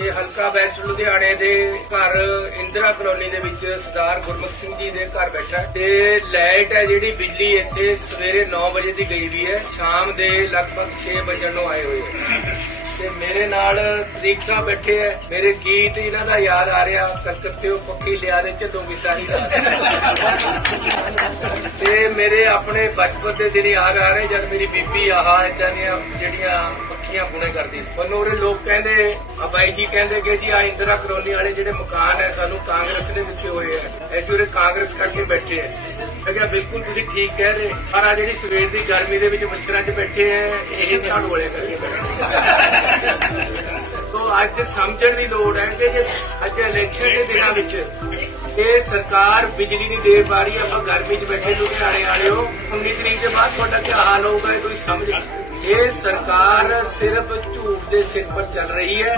ਇਹ ਹਲਕਾ ਵੈਸਟ ਲੁਧਿਆਣੇ ਦੇ ਘਰ ਇੰਦਰਾ ਕਲੋਨੀ ਦੇ ਵਿੱਚ ਸਰਦਾਰ ਗੁਰਮੁਖ ਸਿੰਘ ਜੀ ਦੇ ਘਰ ਬੈਠਾ ਹੈ। ਤੇ ਲਾਈਟ ਹੈ ਜਿਹੜੀ, ਬਿਜਲੀ ਇੱਥੇ ਸਵੇਰੇ 9 ਵਜੇ ਦੀ ਗਈ ਵੀ ਹੈ। ਸ਼ਾਮ ਦੇ ਲਗਭਗ 6 ਵਜੇ ਨੂੰ ਆਏ ਹੋਏ ਹੈ। ਤੇ ਮੇਰੇ ਨਾਲ ਸਦੀਕ ਸਾਹਿਬ ਬੈਠੇ ਐ ਮੇਰੇ ਗੀਤ ਇਹਨਾਂ ਦਾ ਯਾਦ ਆ ਰਿਹਾ। ਕਲਕੱਤੇੋਂ ਪੱਕੀ ਲਿਆ ਦੇ ਝੱਡੋ ਸਾਰੀ ਦਾ। ਤੇ ਮੇਰੇ ਆਪਣੇ ਬਚਪਨ ਦੇ ਦਿਨ ਯਾਦ ਆ ਰਹੇ ਜਦ ਮੇਰੀ ਬੀਬੀ ਆਹਾ ਇਦਾਂ ਦੀਆਂ ਜਿਹੜੀਆਂ ਪੱਖੀਆਂ ਬੁਣੇ ਕਰਦੀ ਸੀ। ਮੈਨੂੰ ਉਹਦੇ ਲੋਕ ਕਹਿੰਦੇ, ਆ ਬਾਈ ਜੀ ਕਹਿੰਦੇ ਕਿ ਜੀ ਆ ਇੰਦਰਾ ਕਲੋਨੀ ਵਾਲੇ ਜਿਹੜੇ ਮਕਾਨ ਐ ਸਾਨੂੰ ਕਾਂਗਰਸ ਨੇ ਦਿੱਤੇ ਹੋਏ ਐ ਅਸੀਂ ਉਰੇ ਕਾਂਗਰਸ ਕਰਕੇ ਬੈਠੇ ਐ ਮੈਂ ਕਿਹਾ, ਬਿਲਕੁਲ ਤੁਸੀਂ ਠੀਕ ਕਹਿ ਰਹੇ ਪਰ ਆ ਜਿਹੜੀ ਸਵੇਰ ਦੀ ਗਰਮੀ ਦੇ ਵਿੱਚ ਮੱਛਰਾਂ 'ਚ ਬੈਠੇ ਐ ਇਹ ਝਾੜੂ ਵਾਲੇ ਕਰਕੇ ਬੈਠੇ ਅੱਜ ਸਮਝਣ ਦੀ ਲੋੜ ਹੈ ਕਿ ਜੇ ਅੱਜ ਇਲੈਕਸ਼ਨ ਦੇ ਦਿਨਾਂ ਵਿੱਚ ਇਹ ਸਰਕਾਰ ਬਿਜਲੀ ਨਹੀਂ ਦੇ ਪਾ ਰਹੀ ਆਪਾਂ ਗਰਮੀ 'ਚ ਬੈਠੇ ਲੁਧਿਆਣੇ ਵਾਲਿਓ 19 ਤਰੀਕ ਦੇ ਬਾਅਦ ਤੁਹਾਡਾ ਕੀ ਹਾਲ ਹੋਊਗਾ, ਇਹ ਕੋਈ ਸਮਝ ਇਹ ਸਰਕਾਰ ਸਿਰਫ ਝੂਠ ਦੇ ਸਿਰ ਪਰ ਚੱਲ ਰਹੀ ਹੈ।